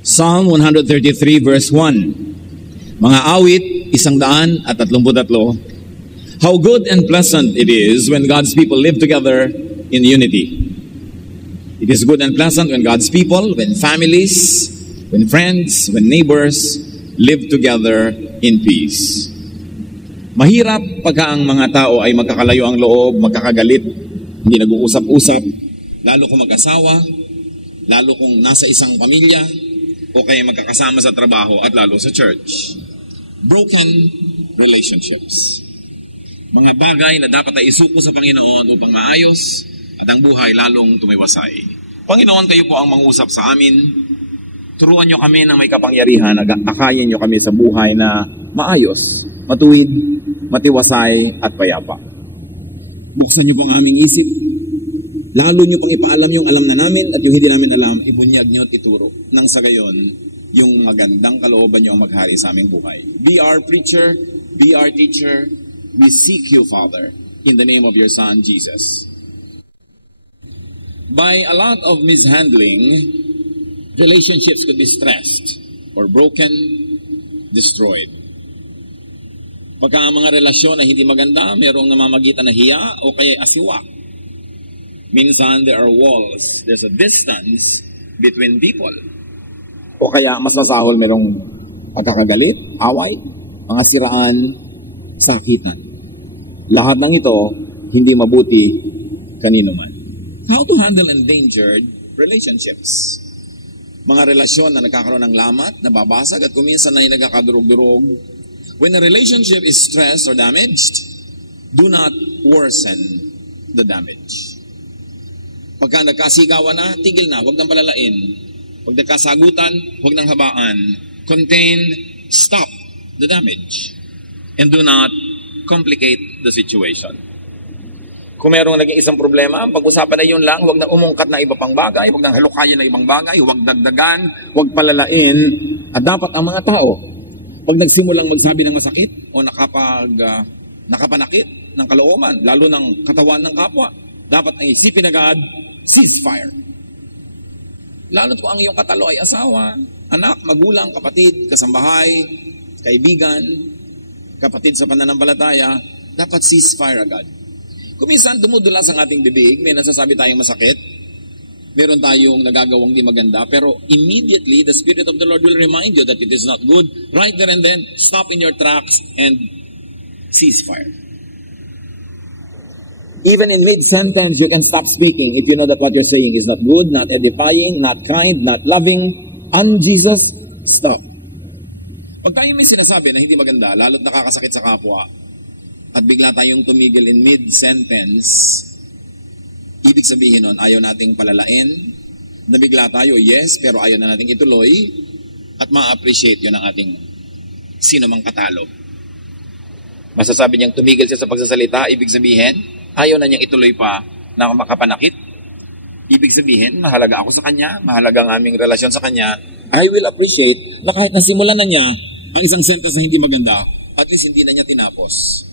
Psalm 133 verse 1. Mga awit, 133. How good and pleasant it is when God's people live together in unity. It is good and pleasant when God's people, when families, when friends, when neighbors live together in peace. Mahirap pagka ang mga tao ay magkakalayo ang loob, magkakagalit, hindi nag-uusap-usap, lalo kung mag-asawa, lalo kung nasa isang pamilya, o kaya magkakasama sa trabaho at lalo sa church. Broken relationships. Mga bagay na dapat ay isuko sa Panginoon upang maayos at ang buhay lalong tumiwasay. Panginoon, kayo po ang mangusap sa amin. Turuan nyo kami ng may kapangyarihan. Akayin nyo kami sa buhay na maayos, matuwid, matiwasay at payapa. Buksan nyo po ang aming isip. Lalo nyo pang ipaalam yung alam na namin at yung hindi namin alam, ibunyag nyo at ituro. Nang sa gayon, yung magandang kalooban nyo ang maghari sa aming buhay. Be our preacher, be our teacher. We seek you, Father, in the name of your Son, Jesus. By a lot of mishandling, relationships could be stressed or broken, destroyed. Pagka ang mga relasyon na hindi maganda, mayroong namamagitan na hiya o kaya asiwa. Minsan, there are walls. There's a distance between people. O kaya, mas masahol, mayroong pagkakagalit, away, mga siraan, sakitan. Lahat ng ito, hindi mabuti kanino man. How to handle endangered relationships? Mga relasyon na nagkakaroon ng lamat, nababasag, at kuminsan na nagkakadurog-durog. When a relationship is stressed or damaged, do not worsen the damage. Pagka nagkasigawan na, tigil na, huwag nang palalain. Pag nagkasagutan, huwag nang habaan. Contain, stop the damage. And do not complicate the situation. Kung mayroong naging isang problema, pag-usapan na yun lang, huwag na umungkat na iba pang bagay, huwag nang halukayin na ibang bagay, huwag dagdagan, huwag palalain. At dapat ang mga tao, pag nagsimulang magsabi ng masakit o nakapanakit ng kalooban, lalo ng katawan ng kapwa, dapat ang isipin agad, ceasefire. Lalo kung ang iyong katalo ay asawa, anak, magulang, kapatid, kasambahay, kaibigan, kapatid sa pananampalataya, dapat ceasefire agad. Kung minsan dumudulas ang ating bibig, may nasasabi tayong masakit, meron tayong nagagawang di maganda, pero immediately the Spirit of the Lord will remind you that it is not good. Right there and then, stop in your tracks and ceasefire. Even in mid-sentence, you can stop speaking if you know that what you're saying is not good, not edifying, not kind, not loving. Un-Jesus, stop. Pag tayo may sinasabi na hindi maganda, lalo't nakakasakit sa kapwa, at bigla tayong tumigil in mid-sentence, ibig sabihin nun, ayaw nating palalain, nabigla tayo, yes, pero ayaw na nating ituloy, at ma-appreciate yun ng ating sino mang katalo. Masasabi niyang tumigil siya sa pagsasalita, ibig sabihin, ayaw na niyang ituloy pa na makapanakit. Ibig sabihin, mahalaga ako sa kanya, mahalaga ang aming relasyon sa kanya. I will appreciate na kahit nasimulan na niya ang isang sentence na hindi maganda, at least hindi na niya tinapos.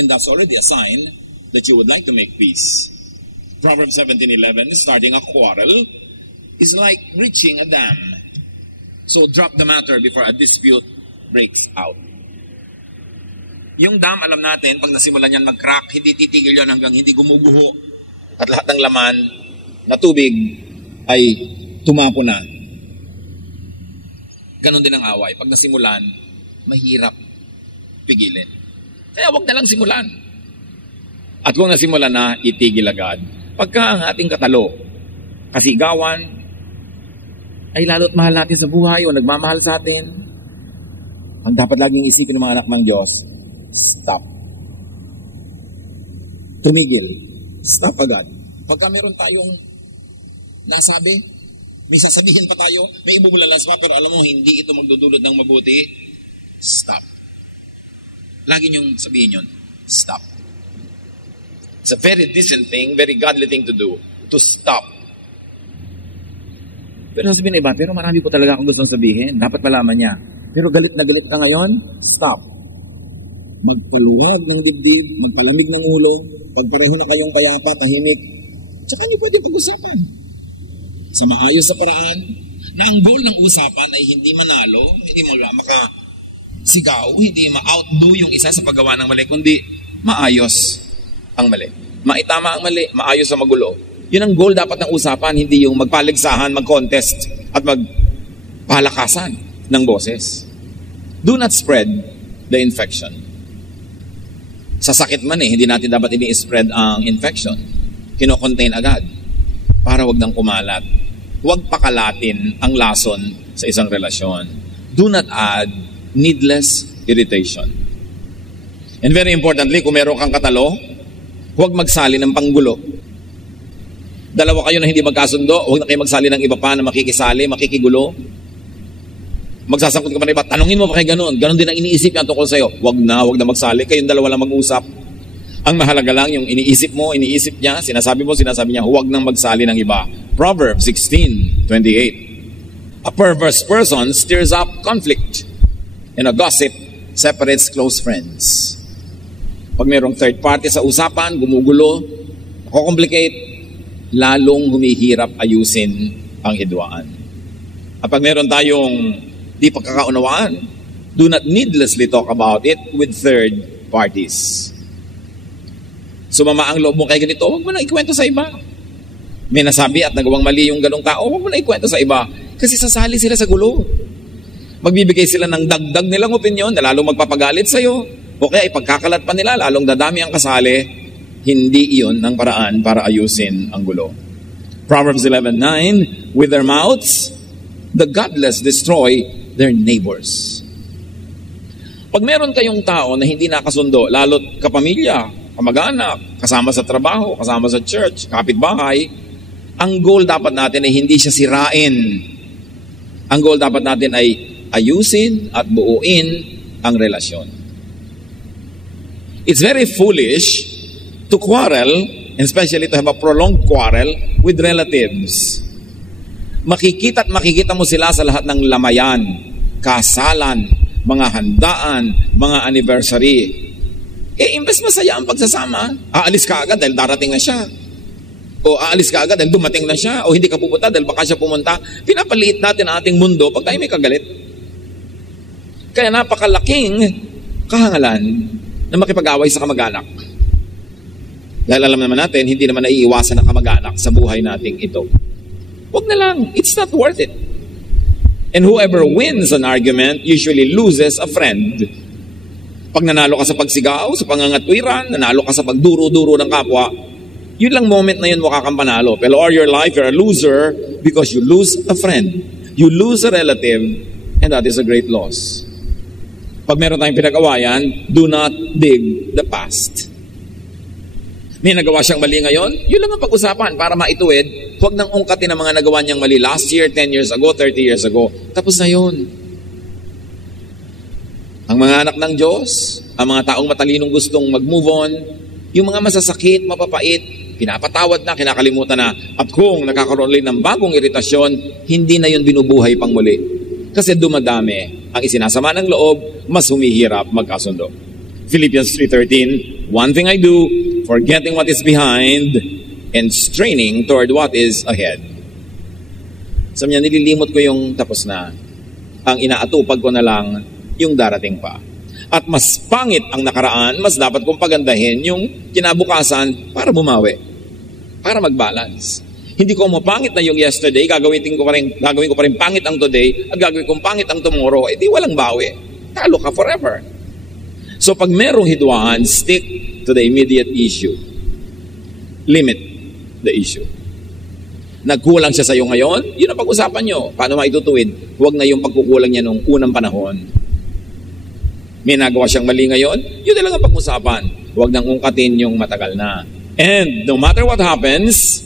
And that's already a sign that you would like to make peace. Proverbs 17:11, starting a quarrel is like reaching a dam. So drop the matter before a dispute breaks out. Yung dam, alam natin, pag nasimulan yan mag-crack, hindi titigil yan hanggang hindi gumuguho. At lahat ng laman na tubig ay tumapo na. Ganon din ang away. Pag nasimulan, mahirap pigilin. Kaya wag na lang simulan. At kung nasimulan na, itigil agad. Pagka ang ating katalo, kasigawan, ay lalo't mahal natin sa buhay o nagmamahal sa atin, ang dapat laging isipin ng mga anak ng Diyos, stop. Tumigil. Stop agad. Pagka meron tayong nasabi, may sasabihin pa tayo, may ibubulalas pa, pero alam mo, hindi ito magdudulot ng mabuti, stop. Lagi niyong sabihin yun, stop. It's a very decent thing, very godly thing to do, to stop. Pero sabihin na iba, pero marami po talaga akong gustong sabihin, dapat malaman niya. Pero galit na galit ka ngayon, stop. Magpaluwag ng dibdib, magpalamig ng ulo, pag pareho na kayong payapa, tahimik, tsaka niyo pwede pag-usapan. Sa maayos sa paraan, Na ang goal ng usapan ay hindi manalo, hindi makasigaw, hindi ma-outdo yung isa sa paggawa ng mali, kundi maayos ang mali. Maitama ang mali, maayos ang magulo. Yun ang goal dapat ng usapan, hindi yung magpaligsahan, mag-contest, at magpalakasan ng boses. Do not spread the infection. Sa sakit man hindi natin dapat ini-spread ang infection. Kino-contain agad para wag nang kumalat. Huwag pakalatin ang lason sa isang relasyon. Do not add needless irritation. And very importantly, kung meron kang katalo, huwag magsali ng panggulo. Dalawa kayo na hindi magkasundo, huwag na kayo magsali ng iba pa na makikisali, makikigulo. Magsasangkot ka pa na iba, tanungin mo pa kay ganon din ang iniisip niya tungkol sa'yo. Huwag na magsali, kayong dalawa lang mag-usap. Ang mahalaga lang yung iniisip mo, iniisip niya, sinasabi mo, sinasabi niya, huwag nang magsali ng iba. Proverbs 16:28. A perverse person stirs up conflict, and a gossip separates close friends. Pag mayroong third party sa usapan, gumugulo, complicate, lalong humihirap ayusin ang hidwaan. At pag meron tayong di pagkakaunawaan, do not needlessly talk about it with third parties. Sumama ang loob mo kay ganito, huwag mo na ikwento sa iba. May nasabi at nagawang mali yung ganong tao, huwag mo na ikwento sa iba. Kasi sasali sila sa gulo. Magbibigay sila ng dagdag nilang opinyon na lalong magpapagalit sa'yo. O kaya ipagkakalat pa nila, lalong dadami ang kasali. Hindi iyon ang paraan para ayusin ang gulo. Proverbs 11:9, with their mouths, the godless destroy their neighbors. Pag meron kayong tao na hindi nakasundo, lalo't kapamilya, kamag-anak, kasama sa trabaho, kasama sa church, kapitbahay, ang goal dapat natin ay hindi siya sirain. Ang goal dapat natin ay ayusin at buuin ang relasyon. It's very foolish to quarrel, and especially to have a prolonged quarrel with relatives. Makikita mo sila sa lahat ng lamayan, kasalan, mga handaan, mga anniversary. Imbes masaya ang pagsasama, aalis ka agad dahil darating na siya. O aalis ka agad dahil dumating na siya. O hindi ka pupunta dahil baka siya pumunta. Pinapaliit natin ang ating mundo pag tayo may kagalit. Kaya napakalaking kahangalan na makipag-away sa kamag-anak. Dahil alam naman natin, hindi naman naiiwasan ang kamag-anak sa buhay nating ito. Huwag na lang. It's not worth it. And whoever wins an argument usually loses a friend. Pag nanalo ka sa pagsigaw, sa pangangatwiran, nanalo ka sa pagduro-duro ng kapwa, yun lang moment na yun mukha kang panalo. Pero all your life, you're a loser because you lose a friend. You lose a relative, and that is a great loss. Pag meron tayong pinag-awayan, do not dig the past. May nagawa siyang mali ngayon, yun lang ang pag-usapan para maituwid. Huwag nang ungkatin ang mga nagawa niyang mali last year, 10 years ago, 30 years ago. Tapos na yun. Ang mga anak ng Diyos, ang mga taong matalinong gustong mag-move on, yung mga masasakit, mapapait, pinapatawad na, kinakalimutan na. At kung nakakaroon ulit ng bagong iritasyon, hindi na yun binubuhay pang muli. Kasi dumadami ang isinasama ng loob, mas humihirap magkasundo. Philippians 3:13, one thing I do, forgetting what is behind and straining toward what is ahead. Sabi niya, nililimot ko yung tapos na. Ang inaatupag ko na lang yung darating pa. At mas pangit ang nakaraan, mas dapat kong pagandahin yung kinabukasan para bumawi. Para mag-balance. Hindi ko mapangit na yung yesterday, gagawin ko pa rin pangit ang today, at gagawin kong pangit ang tomorrow, di walang bawi. Talo ka forever. So pag merong hidwaan, stick to the immediate issue. Limit the issue. Nagkulang siya sa iyo ngayon, yun ang pag-usapan nyo. Paano maitutuwid? Huwag na yung pagkukulang niya nung unang panahon. May nagawa siyang mali ngayon, yun na lang ang pag-usapan. Huwag nang ungkatin yung matagal na. And no matter what happens,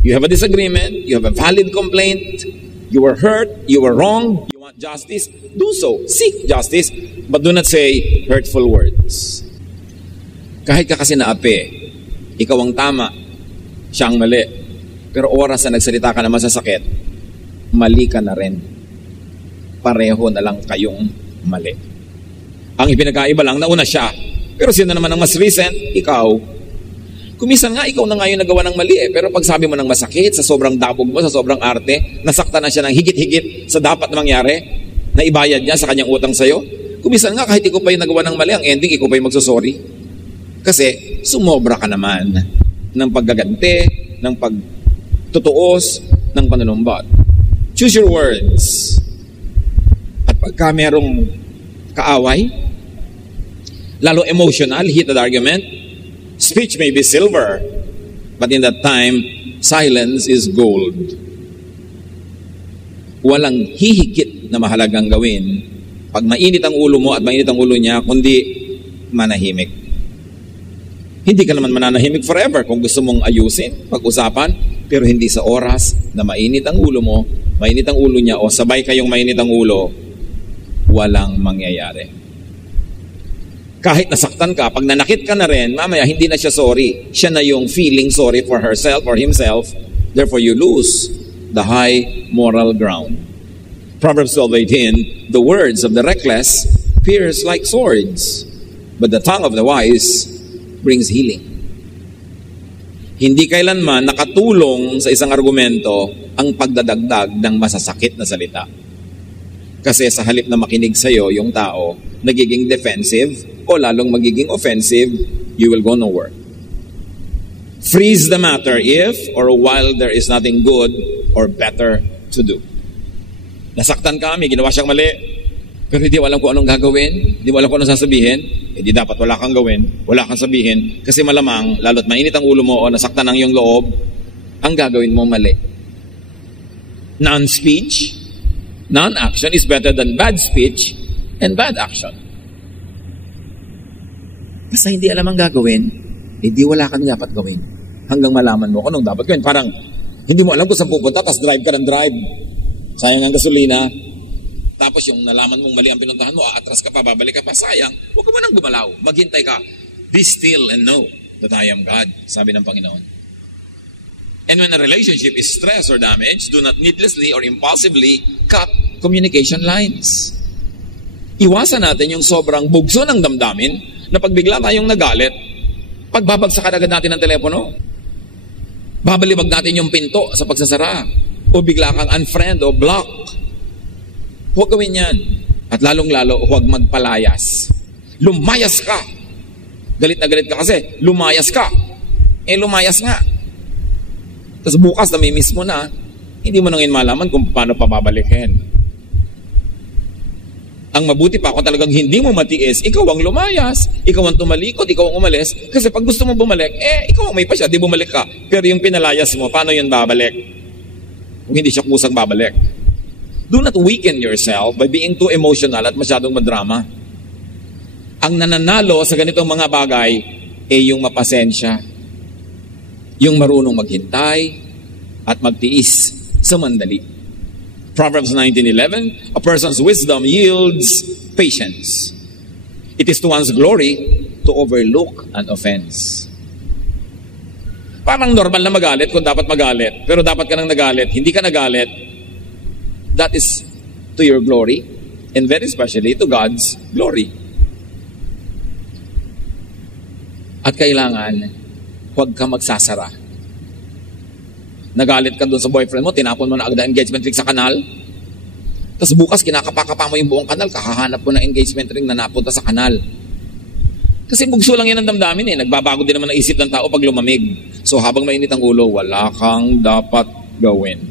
you have a disagreement, you have a valid complaint, you were hurt, you were wrong, you want justice, do so. Seek justice, but do not say hurtful words. Kahit ka kasi naapi, ikaw ang tama, siya ang mali. Pero oras na nagsalita ka na masasakit, mali ka na rin. Pareho na lang kayong mali. Ang ipinagkaiba lang, nauna siya. Pero sino naman ang mas recent? Ikaw. Kumisan nga, ikaw na nga yung nagawa ng mali eh. Pero pag sabi mo ng masakit, sa sobrang dabog mo, sa sobrang arte, nasaktan na siya ng higit-higit sa dapat na mangyari, na ibayad niya sa kanyang utang sa'yo. Kumisan nga, kahit ikaw pa yung nagawa ng mali, ang ending, ikaw pa yung magsusorry. Kasi, sumobra ka naman ng paggaganti, ng pagtutuos, ng panunumbat. Choose your words. At pagka merong kaaway, lalo emotional, heated argument, speech may be silver, but in that time, silence is gold. Walang hihigit na mahalagang gawin pag mainit ang ulo mo at mainit ang ulo niya, kundi manahimik. Hindi ka naman mananahimik forever kung gusto mong ayusin, pag-usapan, pero hindi sa oras na mainit ang ulo mo, mainit ang ulo niya, o sabay kayong mainit ang ulo, walang mangyayari. Kahit nasaktan ka, pag nanakit ka na rin, mamaya hindi na siya sorry. Siya na yung feeling sorry for herself or himself. Therefore, you lose the high moral ground. Proverbs 12:18, the words of the reckless pierce like swords, but the tongue of the wise brings healing. Hindi kailanman nakatulong sa isang argumento ang pagdadagdag ng masasakit na salita. Kasi sa halip na makinig sa'yo yung tao, nagiging defensive o lalong magiging offensive, you will go nowhere. Freeze the matter if or while there is nothing good or better to do. Nasaktan ka, may ginawa siyang mali, pero hindi mo alam kung anong gagawin, hindi mo alam kung anong sasabihin, hindi dapat wala kang gawin, wala kang sabihin, kasi malamang, lalo't mainit ang ulo mo o nasaktan ang iyong loob, ang gagawin mo mali. Non-speech, non-action is better than bad speech and bad action. Basta hindi alam ang gagawin, hindi wala kang dapat gawin. Hanggang malaman mo kung anong dapat gawin. Parang, hindi mo alam kung saan pupunta, tapos drive ka ng drive. Sayang ang gasolina. Tapos yung nalaman mong mali ang pinuntahan mo, aatras ka pa, babalik ka pa, sayang. Huwag ka mo nang gumalaw. Maghintay ka. Be still and know that I am God, sabi ng Panginoon. And when a relationship is stressed or damaged, do not needlessly or impulsively cut communication lines. Iwasan natin yung sobrang bugso ng damdamin na pag bigla tayong nagalit, pagbabagsak agad natin ang telepono. Babalibag natin yung pinto sa pagsasara. O bigla kang unfriend o block. Huwag gawin yan. At lalong-lalo, huwag magpalayas. Lumayas ka. Galit na galit ka kasi, lumayas ka. Lumayas nga. Tapos bukas na may miss mo na, hindi mo nang malaman kung paano pababalikin. Ang mabuti pa kung talagang hindi mo matiis, ikaw ang lumayas, ikaw ang tumalikod, ikaw ang umalis. Kasi pag gusto mo bumalik, ikaw ang may pasya, di bumalik ka. Pero yung pinalayas mo, paano yun babalik? Kung hindi siya kusang babalik. Do not weaken yourself by being too emotional at masyadong madrama. Ang nananalo sa ganitong mga bagay yung mapasensya. Yung marunong maghintay at magtiis sa mandali. Proverbs 19:11, a person's wisdom yields patience. It is to one's glory to overlook an offense. Parang normal na magalit kung dapat magalit. Pero dapat ka nang nagalit. Hindi ka nagalit. That is to your glory. And very especially to God's glory. At kailangan, huwag ka magsasara. Nagalit ka doon sa boyfriend mo, tinapon mo na agad ang engagement ring sa kanal. Tapos bukas, kinakapakapa mo yung buong kanal, kakahanap ko na engagement ring na napunta sa kanal. Kasi bugso lang yan ang damdamin Nagbabago din naman ang isip ng tao pag lumamig. So habang mainit ang ulo, wala kang dapat gawin.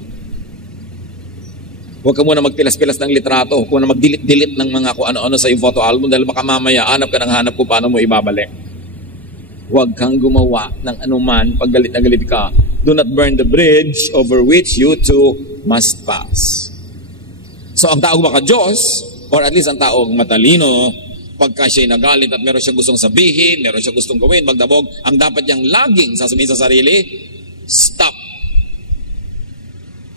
Huwag ka muna magpilas-pilas ng litrato. Huwag ka muna mag-delete-delete ng mga kung ano-ano sa yung photo album dahil baka mamaya hanap ka ng hanap kung paano mo ibabalik. Huwag kang gumawa ng anuman pag galit na galit ka. Do not burn the bridge over which you two must pass. So ang taong maka-Diyos, or at least ang taong matalino, pagka siya'y nagalit at meron siyang gustong sabihin, meron siyang gustong gawin, magdabog, ang dapat niyang laging sasabihin sa sarili, stop.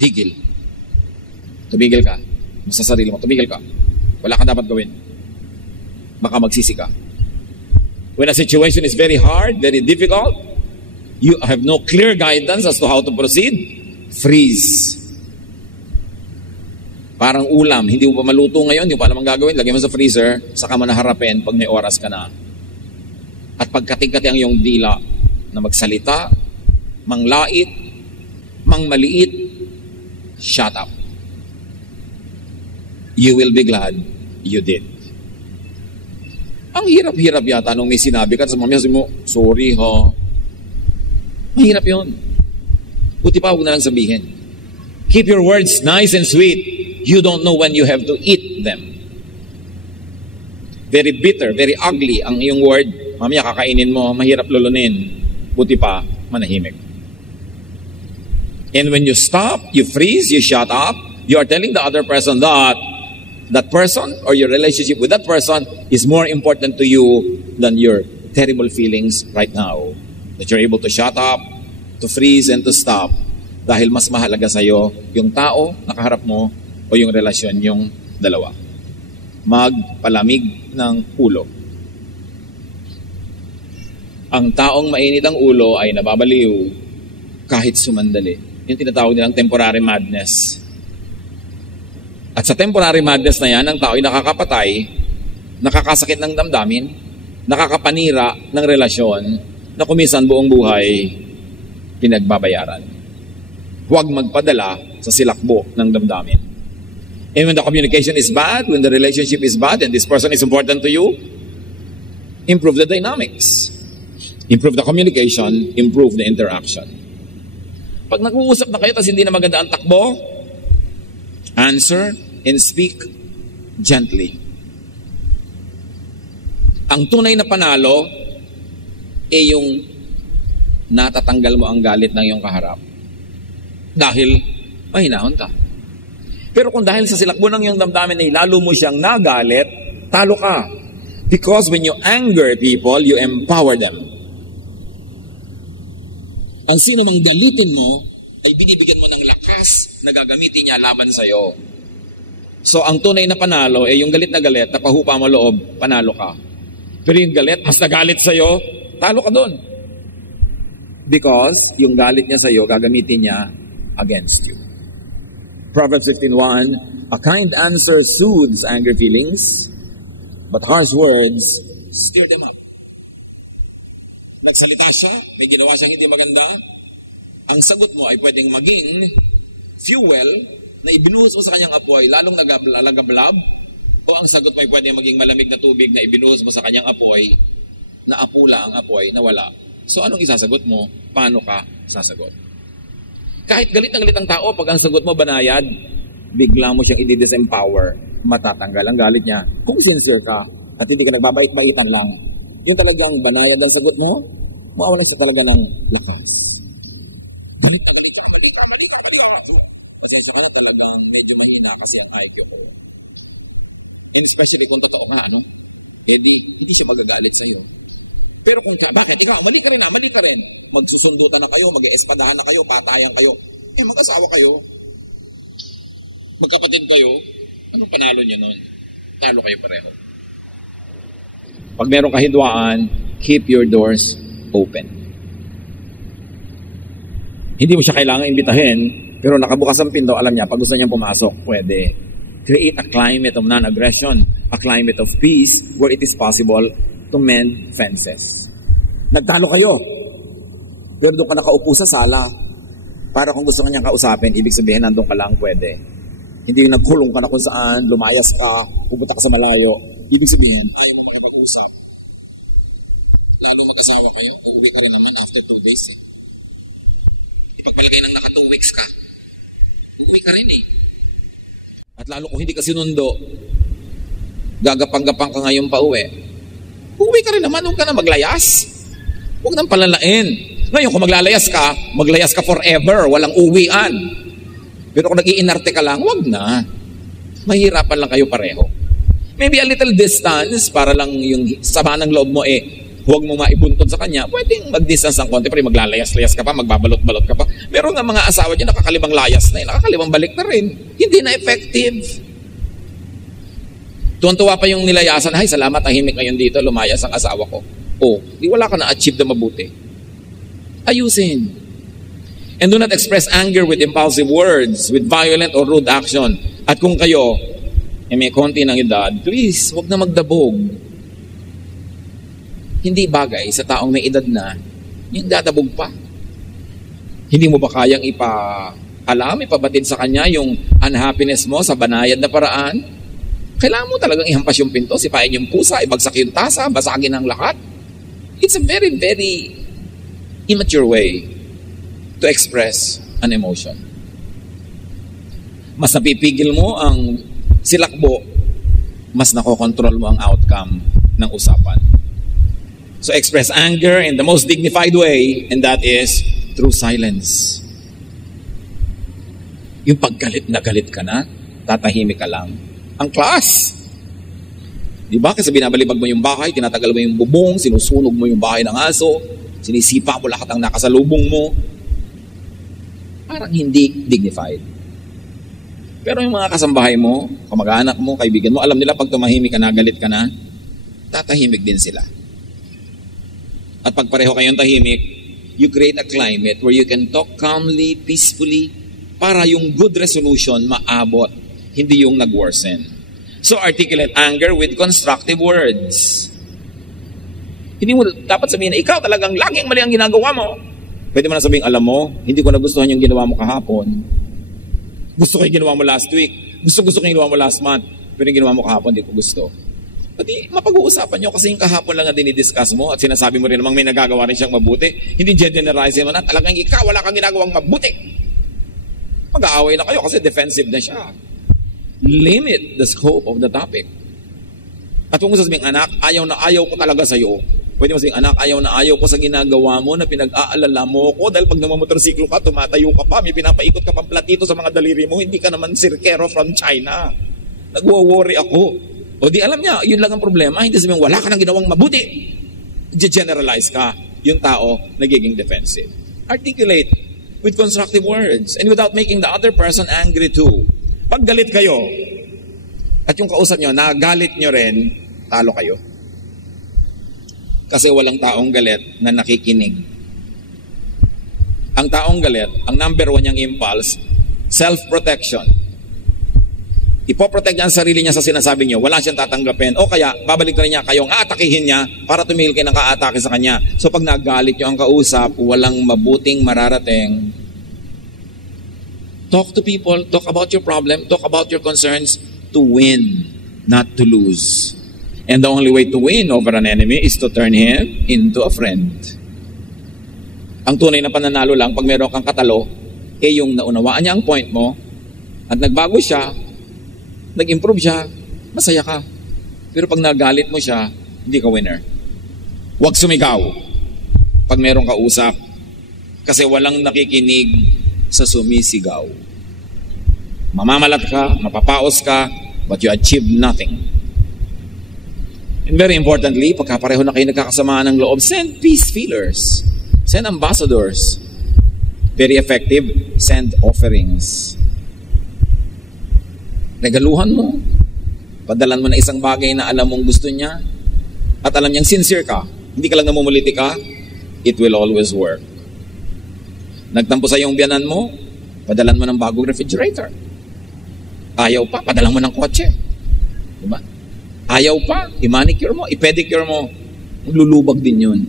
Tigil. Tumigil ka. Sa sarili mo, tumigil ka. Wala kang dapat gawin. Baka magsisi ka. When a situation is very hard, very difficult, you have no clear guidance as to how to proceed, freeze. Parang ulam, hindi mo pa maluto ngayon, hindi mo pa alam ang gagawin, lagay mo sa freezer, saka mo na harapin pag may oras ka na. At pagkating-kati ang iyong dila, na magsalita, manglait, mangmaliit, shut up. You will be glad you did. Ang hirap-hirap yata nung may sinabi ka, tapos mamaya sabi mo, sorry ho. Mahirap yun. Buti pa, huwag na lang sabihin. Keep your words nice and sweet. You don't know when you have to eat them. Very bitter, very ugly ang iyong word. Mamaya kakainin mo, mahirap lulunin. Buti pa, manahimik. And when you stop, you freeze, you shut up, you are telling the other person that that person or your relationship with that person is more important to you than your terrible feelings right now. That you're able to shut up, to freeze, and to stop. Dahil mas mahalaga sa'yo yung tao na kaharap mo o yung relasyon yung dalawa. Magpalamig ng ulo. Ang taong mainit ang ulo ay nababaliw kahit sumandali. Yung tinatawag nilang temporary madness. At sa temporary madness na yan, ang tao ay nakakapatay, nakakasakit ng damdamin, nakakapanira ng relasyon na kumisan buong buhay pinagbabayaran. Huwag magpadala sa silakbo ng damdamin. And when the communication is bad, when the relationship is bad, and this person is important to you, improve the dynamics. Improve the communication, improve the interaction. Pag nag-uusap na kayo tapos hindi na maganda ang takbo, answer and speak gently. Ang tunay na panalo ay yung natatanggal mo ang galit ng iyong kaharap dahil mahinahon ka. Pero kung dahil sa silakbo ng iyong damdamin ay lalo mo siyang nagalit, talo ka. Because when you anger people, you empower them. Ang sino mang galitin mo ay binibigyan mo ng lakas na gagamitin niya laban sa'yo. So, ang tunay na panalo ay yung galit na galit, napahupa mo loob, panalo ka. Pero yung galit, mas nagalit sa'yo, talo ka doon. Because yung galit niya sa'yo, gagamitin niya against you. Proverbs 15:1, a kind answer soothes angry feelings, but harsh words stir them up. Nagsalita siya, may ginawa siyang hindi maganda, ang sagot mo ay pwedeng maging fuel na ibinuhos mo sa kanyang apoy, lalong nagagablab, o ang sagot mo ay pwedeng maging malamig na tubig na ibinuhos mo sa kanyang apoy, na apula ang apoy, na wala. So anong isasagot mo? Paano ka sasagot? Kahit galit na galit ang tao, pag ang sagot mo banayad, bigla mo siyang i-disempower, matatanggal ang galit niya. Kung sincere ka, at hindi ka nagbabait-baitan lang, yung talagang banayad ang sagot mo, mawalan sa talaga ng lakas. Galit na galit ka, mali ka. Pasensya ka na, talagang medyo mahina kasi ang IQ ko. And especially kung totoo ka, hindi siya magagalit sa'yo. Pero kung bakit? Ikaw, mali ka rin. Magsusundutan na kayo, mag-espadahan na kayo, patayan kayo. Mag-asawa kayo. Magkapatid kayo. Anong panalo niyo nun? Talo kayo pareho. Pag merong kahidwaan, keep your doors open. Hindi mo siya kailangan imbitahin, pero nakabukas ang pinto, alam niya, pag gusto niyang pumasok, pwede. Create a climate of non-aggression, a climate of peace, where it is possible to mend fences. Nagtalo kayo, pero doon ka nakaupo sa sala, para kung gusto niyang kausapin, ibig sabihin, nandun ka lang, pwede. Hindi nagkulong ka na kung saan, lumayas ka, pupunta ka sa malayo, ibig sabihin, ayaw mo makipag-usap. Lalo mag-asawa kayo, uuwi ka rin naman after 2 days. Ipagpalagay ng naka 2 weeks ka, uuwi ka rin eh. At lalo kung hindi ka sinundo, gagapang-gapang ka ngayon pa uwi. Uuwi ka rin naman, huwag ka na maglayas. Huwag nang palalain. Ngayon kung maglayas ka forever, walang uwian. Pero kung nag-iinarte ka lang, huwag na. Mahirapan lang kayo pareho. Maybe a little distance para lang yung sama ng loob mo huwag mo maibuntod sa kanya. Pwedeng mag-distance ng konti, pero maglalayas-layas ka pa, magbabalot-balot ka pa. Meron nga mga asawa dyan, nakakalimang layas na nakakalimang balik na rin. Hindi na effective. Tuwan-tuwa pa yung nilayasan, ay salamat, tahimik ngayon dito, lumayas ang asawa ko. Di wala ka na-achieve na mabuti. Ayusin. And do not express anger with impulsive words, with violent or rude action. At kung kayo, may konti ng edad, please, huwag na magdabog. Hindi bagay sa taong may edad na Yung dadabog pa. Hindi mo ba kayang ipabatid sa kanya yung unhappiness mo sa banayad na paraan? Kailangan mo talagang ihampas yung pinto, sipain yung pusa, ibagsak yung tasa, basagin ang lahat. It's a very, very immature way to express an emotion. Mas napipigil mo ang silakbo, mas nakokontrol mo ang outcome ng usapan. So express anger in the most dignified way, and that is through silence. Yung paggalit na galit ka na, tatahimik ka lang. Ang class! Di ba? Kasi binabalibag mo yung bahay, tinatagal mo yung bubong, sinusunog mo yung bahay ng aso, sinisipa mo lahat ng nakasalubong mo. Parang hindi dignified. Pero yung mga kasambahay mo, kamag-anak mo, kaibigan mo, alam nila pag tumahimik ka na, galit ka na, tatahimik din sila. At pag pareho kayong tahimik, you create a climate where you can talk calmly, peacefully, para yung good resolution maabot, hindi yung nag-worsen. So articulate anger with constructive words. Hindi mo dapat sabihin na ikaw talagang laging mali ang ginagawa mo. Pwede mo na sabihin, alam mo, hindi ko nagustuhan yung ginawa mo kahapon. Gusto ko yung ginawa mo last week. Gusto ko yung ginawa mo last month. Pero yung ginawa mo kahapon, hindi ko gusto. Pati mapag-uusapan nyo kasi yung kahapon lang na dinidiscuss mo at sinasabi mo rin namang may nagagawa rin siyang mabuti. Hindi generalize mo na talagang ikaw wala kang ginagawang mabuti. Mag-aaway na kayo kasi defensive na siya. Limit the scope of the topic. At kung sasabihin, anak, ayaw na ayaw ko talaga sa'yo. Pwede mo sabihin, anak, ayaw na ayaw ko sa ginagawa mo na pinag-aalala mo ko dahil pag namamotorsiklo ka, tumatayo ka pa, may pinapaikot ka pang platito sa mga daliri mo, hindi ka naman sirkero from China. Nagwo-worry ako. O di alam niya, yun lang ang problema. Hindi sabihin, wala ka nang ginawang mabuti. Generalize ka. Yung tao, nagiging defensive. Articulate with constructive words and without making the other person angry too. Pag galit kayo, at yung kausap nyo, nagalit nyo rin, talo kayo. Kasi walang taong galit na nakikinig. Ang taong galit, ang number one niyang impulse, self-protection. Ipoprotect niya ang sarili niya sa sinasabi niyo, wala siyang tatanggapin. O kaya, babalik na niya kayong aatakihin niya para tumigil kayo ng kaatake sa kanya. So pag nagalit niyo ang kausap, walang mabuting mararating. Talk to people, talk about your problem, talk about your concerns to win, not to lose. And the only way to win over an enemy is to turn him into a friend. Ang tunay na pananalo lang pag meron kang katalo, yung naunawaan niya ang point mo at nagbago siya, nag-improve siya, masaya ka. Pero pag nagalit mo siya, hindi ka winner. Huwag sumigaw pag merong kausap kasi walang nakikinig sa sumisigaw. Mamamalat ka, mapapaos ka, but you achieve nothing. And very importantly, pagkapareho na kayo nagkakasamaan ng loob, send peace feelers. Send ambassadors. Very effective, send offerings. Regaluhan mo. Padalan mo na isang bagay na alam mong gusto niya at alam niyang sincere ka. Hindi ka lang namumuliti ka, it will always work. Nagtampo sa iyong biyanan mo, padalan mo ng bagong refrigerator. Ayaw pa, padalan mo ng kotse. Diba? Ayaw pa, i-manicure mo, i-pedicure mo. Lulubag din yun.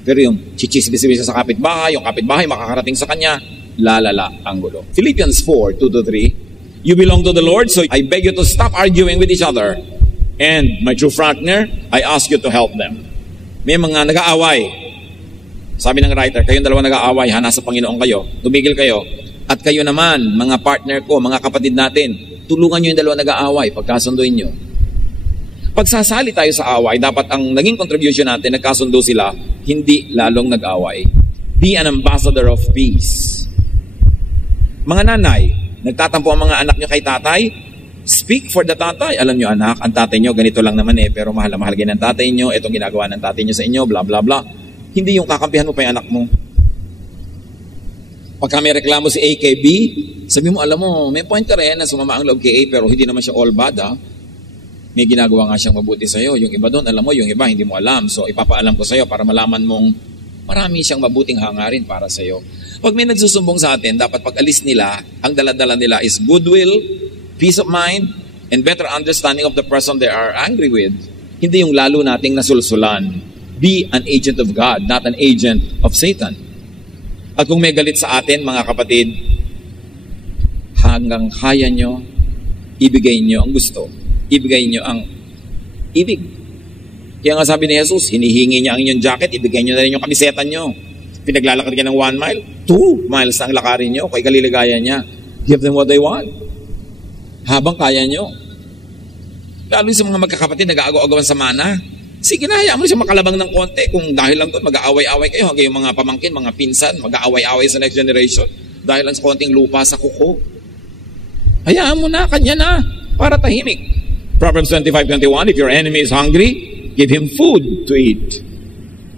Pero yung chichisbis-bis sa kapitbahay, yung kapitbahay makakarating sa kanya, lalala ang gulo. Philippians 4:2-3, you belong to the Lord, so I beg you to stop arguing with each other. And my true partner, I ask you to help them. May mga nag-aaway. Sabi ng writer, kayong dalawa nag-aaway, nasa Panginoon kayo, tumigil kayo. At kayo naman, mga partner ko, mga kapatid natin, tulungan nyo yung dalawa nag-aaway, pagkasunduin nyo. Pagsasali tayo sa away, dapat ang naging contribution natin, nagkasundo sila, hindi lalong nag-away. Be an ambassador of peace. Mga nanay, nagtatampo ang mga anak nyo kay tatay, speak for the tatay. Alam nyo anak, ang tatay nyo, ganito lang naman pero mahal na mahal ganyan ang tatay nyo, itong ginagawa ng tatay nyo sa inyo, bla bla bla. Hindi yung kakampihan mo pa yung anak mo. Pagka may reklamo si A kay B, sabi mo, alam mo, may point ka rin na sumama ang loob kay A, pero hindi naman siya all bad, ha? May ginagawa nga siyang mabuti sa'yo. Yung iba doon, alam mo, yung iba hindi mo alam. So, ipapaalam ko sa'yo para malaman mong marami siyang mabuting hangarin para sa'yo. Pag may nagsusumbong sa atin, dapat pag alis nila, ang daladala nila is goodwill, peace of mind, and better understanding of the person they are angry with. Hindi yung lalo nating nasulsulan. Be an agent of God, not an agent of Satan. At kung may galit sa atin, mga kapatid, hanggang kaya nyo, ibigay nyo ang gusto. Ibigay nyo ang ibig. Kaya nga sabi ni Jesus, hinihingi niya ang inyong jacket, ibigay nyo na rin yung kamiseta nyo. Pinaglalakad ka ng 1 mile, 2 miles ang lakarin nyo, kay kaliligaya niya. Give them what they want. Habang kaya nyo. Lalo sa mga magkakapatid, nag-aagaw-agawan sa mana. Sige na, hayaan mo siya makalabang ng konti. Kung dahil lang doon, mag-aaway-away kayo. Hanggang yung mga pamangkin, mga pinsan, mag-aaway-away sa next generation. Dahil lang sa konting lupa sa kuko. Hayaan mo na, kanya na. Para tahimik. Proverbs 25:21, if your enemy is hungry, give him food to eat.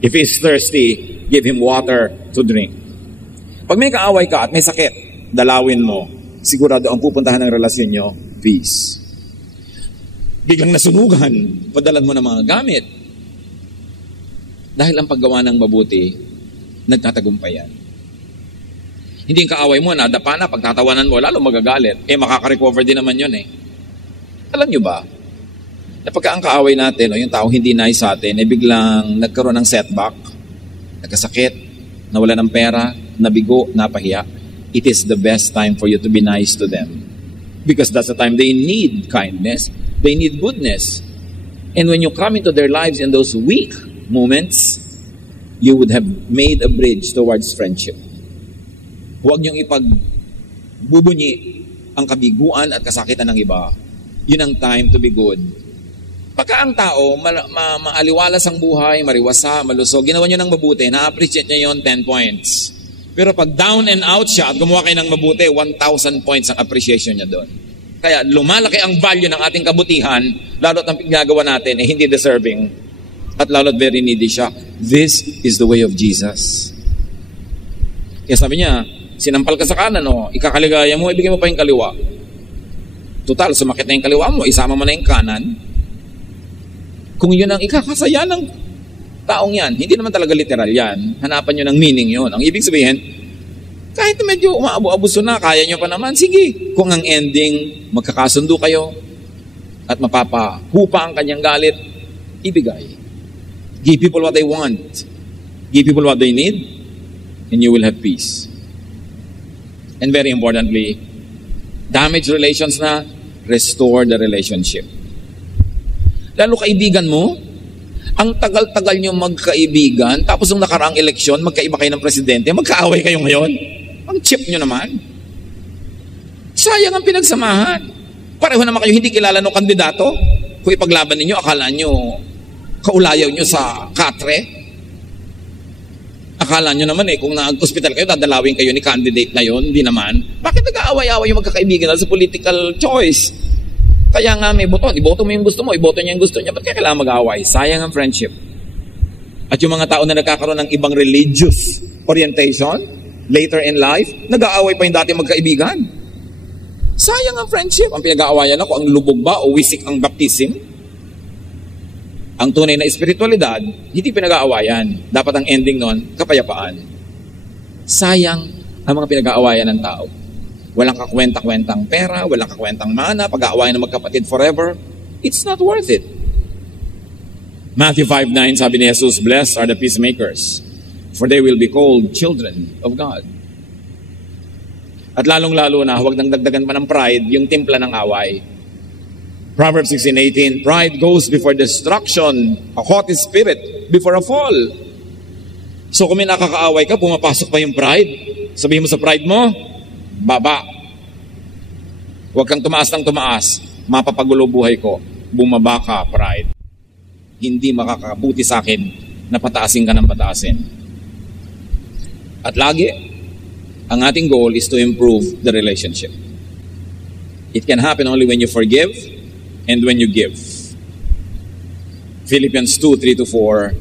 If he is thirsty, give him water to drink. Pag may kaaway ka at may sakit, dalawin mo. Sigurado ang pupuntahan ng relasyon nyo, peace. Biglang nasunugan, padalan mo ng mga gamit. Dahil ang paggawa ng mabuti, nagtatagumpayan. Hindi yung kaaway mo, nadapa na, pagtatawanan mo, lalo magagalit. Makaka-recover din naman yun Alam nyo ba, na pagka ang kaaway natin, yung taong hindi nice sa atin, biglang nagkaroon ng setback, nagkasakit, nawala ng pera, nabigo, napahiya, it is the best time for you to be nice to them. Because that's the time they need kindness, they need goodness. And when you come into their lives in those weak moments, you would have made a bridge towards friendship. Huwag niyong ipagbubunyi ang kabiguan at kasakitan ng iba. Yun ang time to be good. Pagka ang tao, maaliwalas ang buhay, mariwasa, malusog, ginawa niyo ng mabuti, na-appreciate niya yun, 10 points. Pero pag down and out siya at gumawa kayo ng mabuti, 1,000 points ang appreciation niya doon. Kaya lumalaki ang value ng ating kabutihan, lalo't ang ginagawa natin hindi deserving at lalo't very needy siya. This is the way of Jesus. Kaya sabi niya, sinampal ka sa kanan, ikakaligaya mo, ibigay mo pa yung kaliwa. Total, sumakit na yung kaliwa mo, isama mo na yung kanan. Kung yun ang ikakasaya ng taong yan, hindi naman talaga literal yan. Hanapan nyo ng meaning yun. Ang ibig sabihin, kahit medyo umaabu-abuso na, kaya nyo pa naman, sige. Kung ang ending, magkakasundo kayo at mapapahupa ang kanyang galit, ibigay. Give people what they want. Give people what they need, and you will have peace. And very importantly, damaged relations na, restore the relationship. Lalo kaibigan mo, ang tagal-tagal nyo magkaibigan, tapos nung nakaraang eleksyon, magkaiba kayo ng presidente, magkaaway kayo ngayon. Ang cheap nyo naman. Sayang ang pinagsamahan. Pareho naman kayo hindi kilala ng kandidato. Kung ipaglaban ninyo, akala nyo, kaulayaw nyo sa katre. Akala nyo naman kung nag-hospital kayo, dadalawin kayo ni candidate na yun. Hindi naman. Bakit nag-aaway-aaway yung magkakaibigan sa political choice? Kaya nga may boto. Iboto mo yung gusto mo, iboto niya yung gusto niya. Ba't kaya kailangan mag-aaway? Sayang ang friendship. At yung mga tao na nagkakaroon ng ibang religious orientation, later in life, nag-aaway pa yung dati magkaibigan. Sayang ang friendship. Ang pinag-aawayan ako, ang lubog ba o wisik ang baptism? Ang tunay na espiritualidad, hindi pinag-aawayan. Dapat ang ending nun, kapayapaan. Sayang ang mga pinag-aawayan ng tao. Walang kakwenta-kwentang pera, walang kakwentang mana, pag-aawayan ng magkapatid forever. It's not worth it. Matthew 5:9, sabi ni Jesus, blessed are the peacemakers, for they will be called children of God. At lalong-lalo na, huwag nang dagdagan pa ng pride, yung timpla ng away. Proverbs 16:18, pride goes before destruction, a haughty spirit before a fall. So kung may nakakaaway ka, pumapasok pa yung pride. Sabihin mo sa pride mo, baba. Huwag kang tumaas ng tumaas, mapapagulo buhay ko. Bumaba ka, pride. Hindi makakabuti sa akin na pataasin ka ng pataasin. At lagi, ang ating goal is to improve the relationship. It can happen only when you forgive and when you give. Philippians 2:3-4,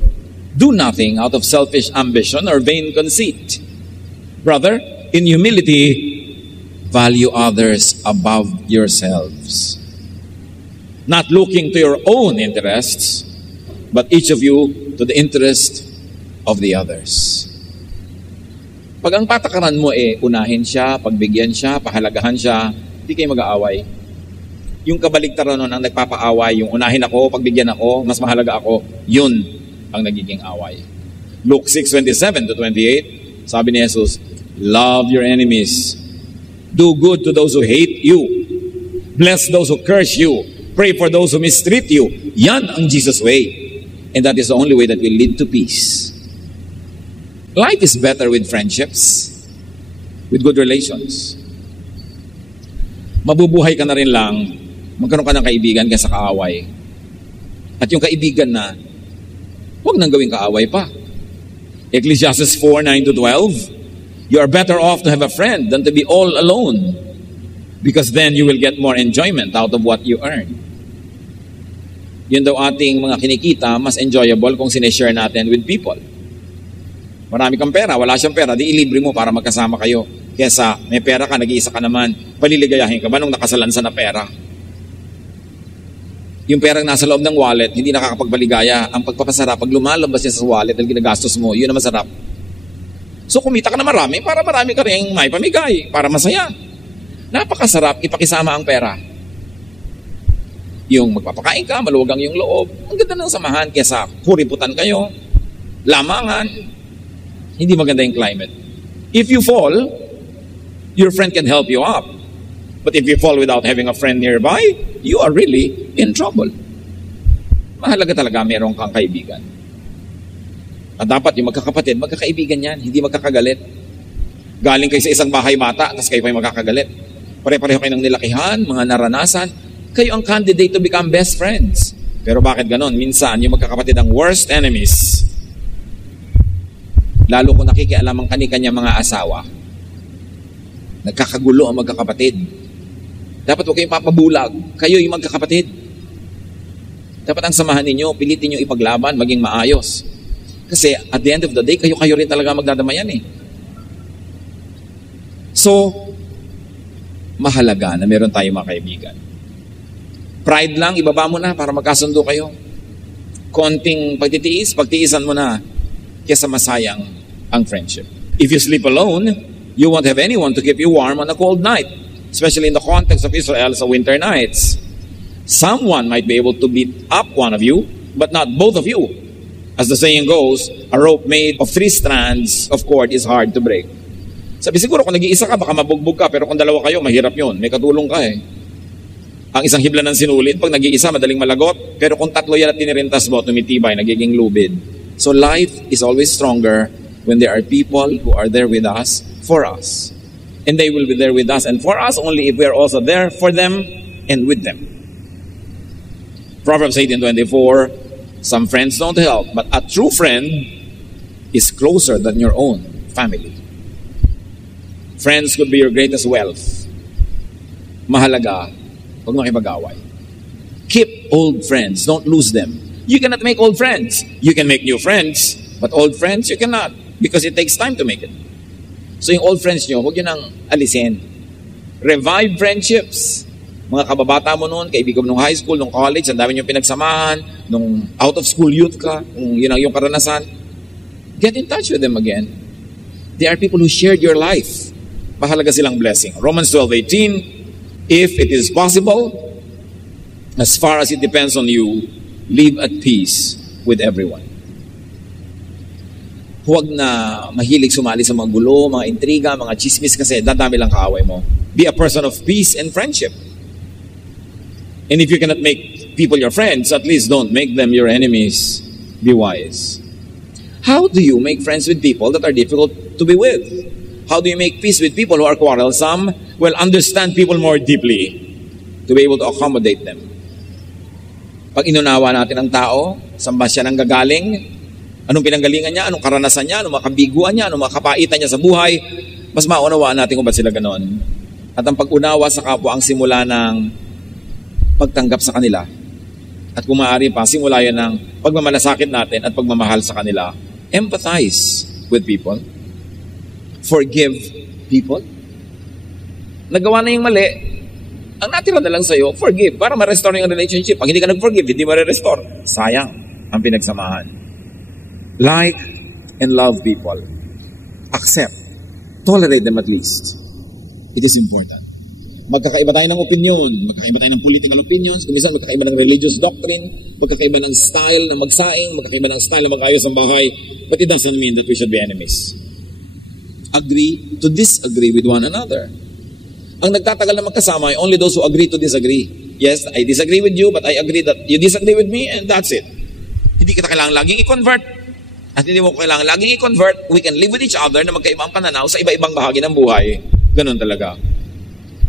do nothing out of selfish ambition or vain conceit. Brother, in humility, value others above yourselves. Not looking to your own interests, but each of you to the interest of the others. Pag ang patakaran mo unahin siya, pagbigyan siya, pahalagahan siya, hindi kayo mag-aaway. Yung kabaligtaran nun ang nagpapaaway, yung unahin ako, pagbigyan ako, mas mahalaga ako, yun ang nagiging away. Luke 6:27-28, sabi ni Jesus, love your enemies. Do good to those who hate you. Bless those who curse you. Pray for those who mistreat you. Yan ang Jesus way. And that is the only way that will lead to peace. Life is better with friendships, with good relations. Mabubuhay ka na rin lang, magkaroon ka ng kaibigan kaysa kaaway. At yung kaibigan na, huwag nang gawing kaaway pa. Ecclesiastes 4:9-12, you are better off to have a friend than to be all alone, because then you will get more enjoyment out of what you earn. Yun daw ating mga kinikita, mas enjoyable kung sineshare natin with people. Marami kang pera, wala siyang pera, di ilibre mo para magkasama kayo. Kesa may pera ka, nag-iisa ka naman, paliligayahin ka ba nung nakasalansa na pera? Yung perang nasa loob ng wallet, hindi nakakapagpaligaya. Ang pagpapasarap, pag lumalabas niya sa wallet dahil ginagastos mo, yun ang masarap. So kumita ka na marami, para marami ka rin may pamigay, para masaya. Napakasarap, ipakisama ang pera. Yung magpapakain ka, maluwagang yung loob. Ang ganda ng samahan, kesa kuriputan kayo, lamangan. Hindi maganda yung climate. If you fall, your friend can help you up. But if you fall without having a friend nearby, you are really in trouble. Mahalaga talaga meron kang kaibigan. At dapat yung magkakapatid, magkakaibigan yan, hindi magkakagalit. Galing kayo sa isang bahay bata, tapos kayo pa yung magkakagalit. Pare-pareho kayo ng nilakihan, mga naranasan. Kayo ang candidate to become best friends. Pero bakit ganon? Minsan, yung magkakapatid ang worst enemies. Lalo kung nakikialam ang kani-kanya mga asawa. Nagkakagulo ang magkakapatid. Dapat huwag kayong papabulag. Kayo yung magkakapatid. Dapat ang samahan ninyo, pilitin nyo ipaglaban, maging maayos. Kasi at the end of the day, kayo rin talaga magdadamayan eh. So, mahalaga na meron tayong mga kaibigan. Pride lang, ibaba mo na para magkasundo kayo. Konting pagtitiis, pagtiisan mo na kesa masayang ang friendship. If you sleep alone, you won't have anyone to keep you warm on a cold night, especially in the context of Israel sa winter nights. Someone might be able to beat up one of you, but not both of you. As the saying goes, a rope made of 3 strands of cord is hard to break. Sabi siguro kung nag-iisa ka, baka mabugbog ka, pero kung dalawa kayo, mahirap yun. May katulong ka eh. Ang isang hibla ng sinulit, pag nag-iisa, madaling malagot. Pero kung 3 yan at tinirintas mo, tumitibay, nagiging lubid. So life is always stronger when there are people who are there with us, for us. And they will be there with us and for us only if we are also there for them and with them. Proverbs 18:24, some friends don't help, but a true friend is closer than your own family. Friends could be your greatest wealth. Mahalaga, huwag makipag-away. Keep old friends, don't lose them. You cannot make old friends. You can make new friends, but old friends you cannot because it takes time to make it. So yung old friends nyo, huwag yun ang alisin. Revive friendships. Mga kababata mo noon, kaibigan mo nung high school, nung college, ang dami nyo pinagsamahan, nung out of school youth ka, kung yun ang yung karanasan. Get in touch with them again. They are people who shared your life. Mahalaga silang blessing. Romans 12:18, if it is possible, as far as it depends on you, live at peace with everyone. Huwag na mahilig sumali sa mga gulo, mga intriga, mga chismis kasi dadami lang kaaway mo. Be a person of peace and friendship. And if you cannot make people your friends, at least don't make them your enemies. Be wise. How do you make friends with people that are difficult to be with? How do you make peace with people who are quarrelsome? Well, understand people more deeply to be able to accommodate them. Pag inunawa natin ang tao, saan ba siya nang gagaling? Anong pinanggalingan niya? Anong karanasan niya? Anong makabiguan niya? Anong makapaitan niya sa buhay? Mas maunawaan natin kung ba't sila ganon. At ang pag-unawa sa kapwa ang simula ng pagtanggap sa kanila. At kung maaari pa, simula yan ng pagmamalasakit natin at pagmamahal sa kanila. Empathize with people. Forgive people. Nagawa na yung mali, ang natira na lang sa'yo, forgive, para ma-restore yung relationship. Pag hindi ka nag-forgive, hindi ma-restore. Sayang ang pinagsamahan. Like and love people. Accept. Tolerate them at least. It is important. magkakaiba tayo ng opinion, magkakaiba tayo ng political opinions, kumisan magkakaiba ng religious doctrine, magkakaiba ng style na magsaing, magkakaiba ng style na mag-ayos ang bahay, but it doesn't mean that we should be enemies. Agree to disagree with one another. Ang nagtatagal na magkasama ay only those who agree to disagree. Yes, I disagree with you, but I agree that you disagree with me, and that's it. Hindi kita kailangan laging i-convert. At hindi mo kailangan laging i-convert. We can live with each other na magkaiba ang pananaw sa iba-ibang bahagi ng buhay. Ganun talaga.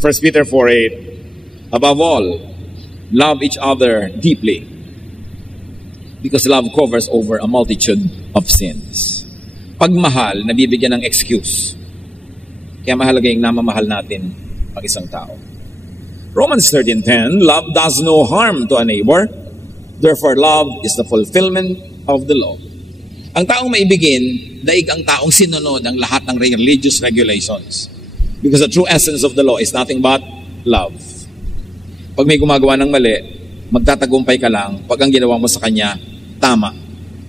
1 Peter 4:8, above all, love each other deeply, because love covers over a multitude of sins. Pagmahal, nabibigyan ng excuse. Kaya mahalaga yung namamahal natin ang isang tao. Romans 13:10, love does no harm to a neighbor, therefore love is the fulfillment of the law. Ang taong maibigin, daig ang taong sinunod ang lahat ng religious regulations. Because the true essence of the law is nothing but love. Pag may gumagawa ng mali, magtatagumpay ka lang pag ang ginawa mo sa kanya, tama,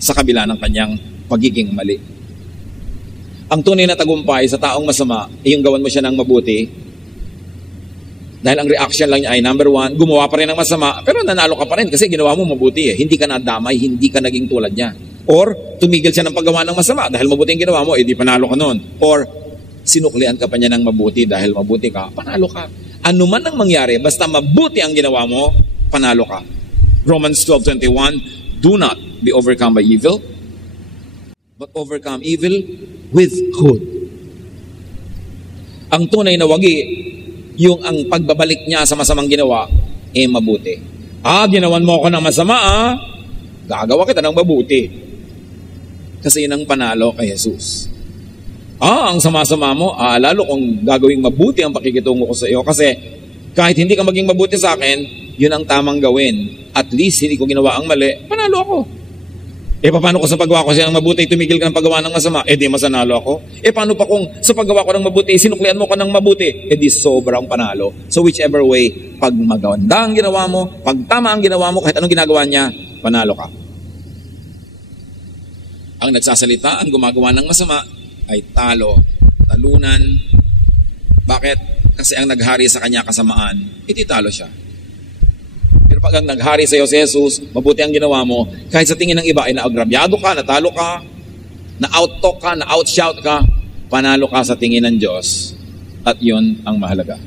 sa kabila ng kanyang pagiging mali. Ang tunay na tagumpay sa taong masama, ay yung gawan mo siya ng mabuti. Dahil ang reaction lang niya ay, number one, gumawa pa rin ng masama, pero nanalo ka pa rin kasi ginawa mo mabuti eh. Hindi ka nadamay, hindi ka naging tulad niya. Or, tumigil siya ng paggawa ng masama dahil mabuti ang ginawa mo, di panalo ka noon. Or, sinuklian ka pa niya ng mabuti dahil mabuti ka, panalo ka. Ano man ang mangyari, basta mabuti ang ginawa mo, panalo ka. Romans 12:21, do not be overcome by evil, but overcome evil with good. Ang tunay na wagi, yung ang pagbabalik niya sa masamang ginawa, mabuti. Ginawan mo ako ng masama, gagawa kita ng mabuti. Kasi yun ang panalo kay Jesus. Ang sama-sama mo, lalo kung gagawing mabuti ang pakikitungo ko sa iyo. Kasi kahit hindi ka maging mabuti sa akin, yun ang tamang gawin. At least hindi ko ginawa ang mali, panalo ako. Paano ko sa paggawa ko siya ng mabuti, tumigil ka ng paggawa ng masama, di masanalo ako. Paano pa kung sa paggawa ko ng mabuti, sinuklian mo ko ng mabuti, di sobrang panalo. So whichever way, pag maganda ang ginawa mo, pag tama ang ginawa mo, kahit anong ginagawa niya, panalo ka. Ang nagsasalita, ang gumagawa ng masama, ay talo, talunan. Bakit? Kasi ang naghari sa kanya kasamaan, ititalo siya. Pero pag ang naghari sa iyo si Jesus, mabuti ang ginawa mo, kahit sa tingin ng iba ay naagrabyado ka, natalo ka, na-out-talk ka, na-out-shout ka, panalo ka sa tingin ng Diyos. At yun ang mahalaga.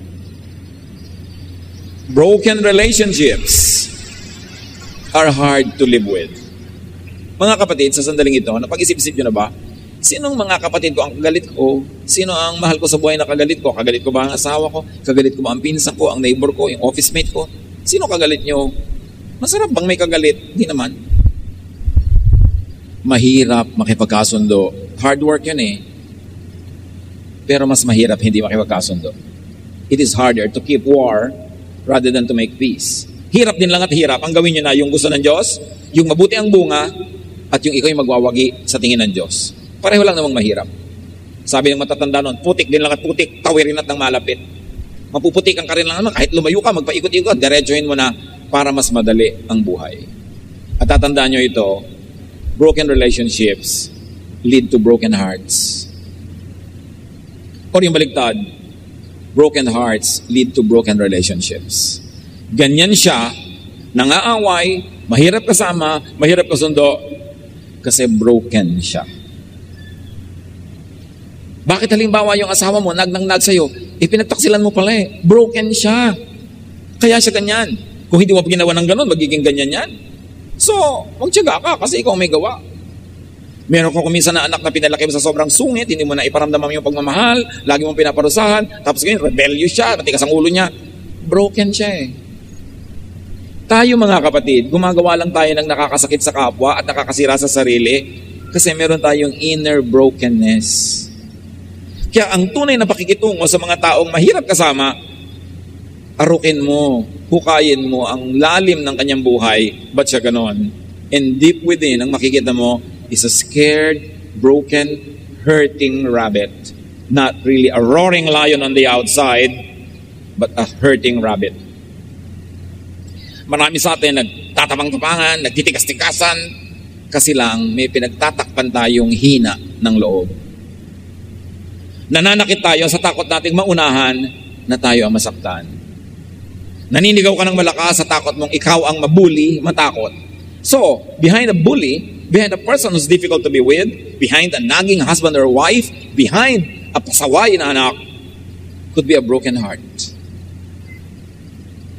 Broken relationships are hard to live with. Mga kapatid, sa sandaling ito, napag-isip-isip nyo na ba? Sinong mga kapatid ko ang kagalit ko? Sino ang mahal ko sa buhay na kagalit ko? Kagalit ko ba ang asawa ko? Kagalit ko ba ang pinsan ko, ang neighbor ko, yung office mate ko? Sino kagalit nyo? Masarap bang may kagalit? Hindi naman. Mahirap makipagkasundo. Hard work yun eh. Pero mas mahirap hindi makipagkasundo. It is harder to keep war rather than to make peace. Hirap din lang at hirap. Ang gawin nyo na yung gusto ng Diyos, yung mabuti ang bunga, at yung ikaw yung magwawagi sa tingin ng Diyos. Pareho lang namang mahirap. Sabi ng matatanda noon, putik din lang at putik, tawirin at ng malapit. Mapuputikan ka rin lang naman, kahit lumayo ka, magpaikot-ikot, diretsuhin mo na para mas madali ang buhay. At tatandaan nyo ito, broken relationships lead to broken hearts. Or yung baligtad, broken hearts lead to broken relationships. Ganyan siya, nangaaway, mahirap kasama, mahirap kasundo, kasi broken siya. Bakit halimbawa yung asawa mo, nag sa'yo, pinagtaksilan mo pala eh. Broken siya. Kaya siya ganyan. Kung hindi mo ginawa ng ganun, magiging ganyan yan. So, magtiyaga ka kasi ikaw may gawa. Meron ko kuminsan na anak na pinalaki mo sa sobrang sungit, hindi mo na iparamdam yung pagmamahal, lagi mong pinaparusahan, tapos ganyan, rebellious siya, matigas ang ulo niya. Broken siya eh. Tayo mga kapatid, gumagawa lang tayo ng nakakasakit sa kapwa at nakakasira sa sarili kasi meron tayong inner brokenness. Kaya ang tunay na pakikitungo sa mga taong mahirap kasama, arukin mo, hukayin mo ang lalim ng kanyang buhay. Ba't siya ganon? And deep within, ang makikita mo is a scared, broken, hurting rabbit. Not really a roaring lion on the outside, but a hurting rabbit. Marami sa atin nagtatabang-tabangan, nagtitikas-tikasan, kasi lang may pinagtatakpan tayong hina ng loob. Nananakit tayo sa takot nating maunahan na tayo ang masaktan. Naninigaw ka ng malakas sa takot mong ikaw ang mabully, matakot. So, behind a bully, behind a person who's difficult to be with, behind a nagging husband or wife, behind a pasaway na anak, could be a broken heart.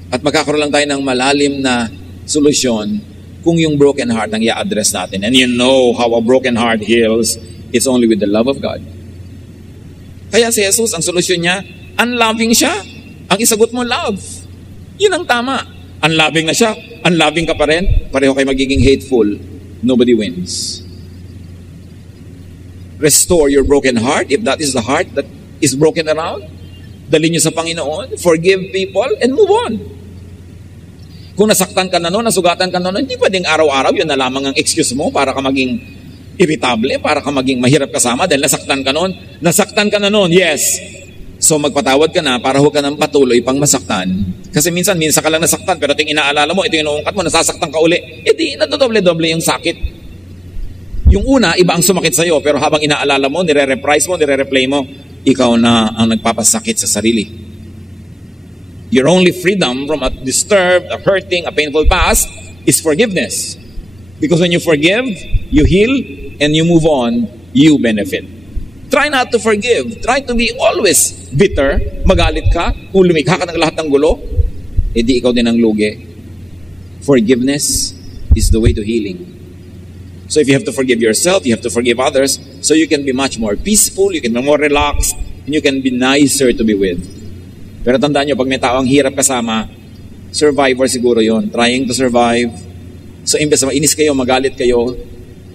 At magkakaroon lang tayo ng malalim na solusyon kung yung broken heart ang i-address natin. And you know how a broken heart heals. It's only with the love of God. Kaya si Jesus, ang solusyon niya, unloving siya. Ang isagot mo, love. Yun ang tama. Unloving na siya, unloving ka pa rin, pareho kayo magiging hateful. Nobody wins. Restore your broken heart, if that is the heart that is broken around. Dali niyo sa Panginoon, forgive people, and move on. Kung nasaktan ka na noon, nasugatan ka na noon, hindi pwedeng araw-araw, yun na lamang ang excuse mo para ka maging irritable, para ka maging mahirap kasama dahil nasaktan ka noon. Nasaktan ka na noon, yes. So magpatawad ka na para huwag ka nang patuloy pang masaktan. Kasi minsan ka lang nasaktan, pero ito yung inaalala mo, ito yung inuungkat mo, nasasaktan ka uli. E di, nadodoble-doble yung sakit. Yung una, iba ang sumakit sa'yo, pero habang inaalala mo, nire-reprise mo, nire-replay mo, ikaw na ang nagpapasakit sa sarili. Your only freedom from a disturbed, a hurting, a painful past is forgiveness. Because when you forgive, you heal, and you move on, you benefit. Try not to forgive. Try to be always bitter. Magalit ka, kung lumikha ka ng lahat ng gulo, edi ikaw din ang lugi. Forgiveness is the way to healing. So if you have to forgive yourself, you have to forgive others, so you can be much more peaceful, you can be more relaxed, and you can be nicer to be with. Pero tandaan nyo, pag may tao ang hirap kasama, survivor siguro yon, trying to survive. So imbes na mainis kayo, magalit kayo,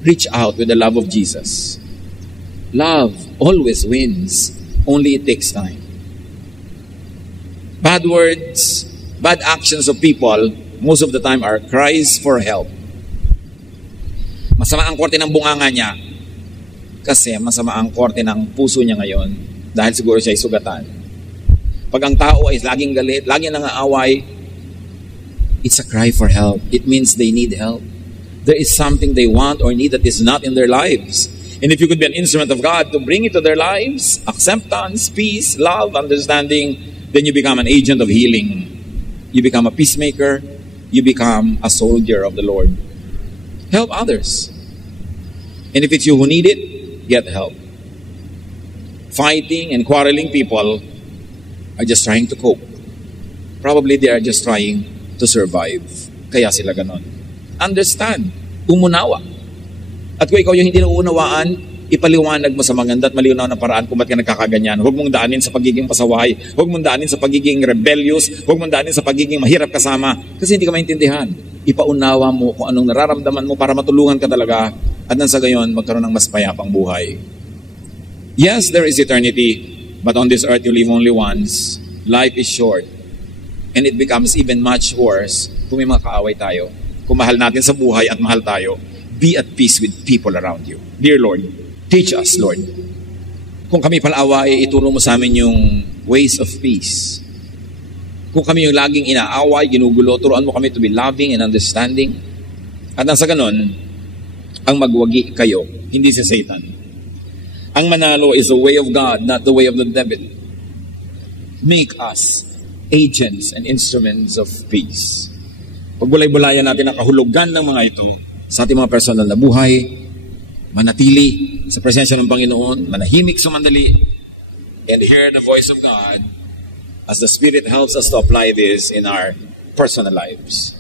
reach out with the love of Jesus. Love always wins. Only it takes time. Bad words, bad actions of people, most of the time are cries for help. Masama ang korte ng bunganga niya kasi masama ang korte ng puso niya ngayon dahil siguro siya ay sugatan. Pag ang tao ay laging galit, laging nangaaway, it's a cry for help. It means they need help. There is something they want or need that is not in their lives. And if you could be an instrument of God to bring it to their lives, acceptance, peace, love, understanding, then you become an agent of healing. You become a peacemaker. You become a soldier of the Lord. Help others. And if it's you who need it, get help. Fighting and quarreling people are just trying to cope. Probably they are just trying to survive. Kaya sila ganon. Understand. Umunawa. At kung ikaw yung hindi nauunawaan, ipaliwanag mo sa maganda at malinaw na paraan kung ba't ka nagkakaganyan. Huwag mong daanin sa pagiging pasaway. Huwag mong daanin sa pagiging rebellious. Huwag mong daanin sa pagiging mahirap kasama. Kasi hindi ka maintindihan. Ipaunawa mo kung anong nararamdaman mo para matulungan ka talaga. At nang sa gayon, magkaroon ng mas payapang buhay. Yes, there is eternity. But on this earth, you live only once. Life is short. And it becomes even much worse kung may mga kaaway tayo. Kung mahal natin sa buhay at mahal tayo, be at peace with people around you. Dear Lord, teach us, Lord. Kung kami palaaway, ituro mo sa amin yung ways of peace. Kung kami yung laging inaaway, ginugulo, turuan mo kami to be loving and understanding. At nang sa ganon, ang magwagi kayo, hindi si Satan. Ang manalo is the way of God, not the way of the devil. Make us agents and instruments of peace. Pagbulay-bulayan natin ang kahulugan ng mga ito sa ating mga personal na buhay, manatili sa presensya ng Panginoon, manahimik sa mandali, and hear the voice of God as the Spirit helps us to apply this in our personal lives.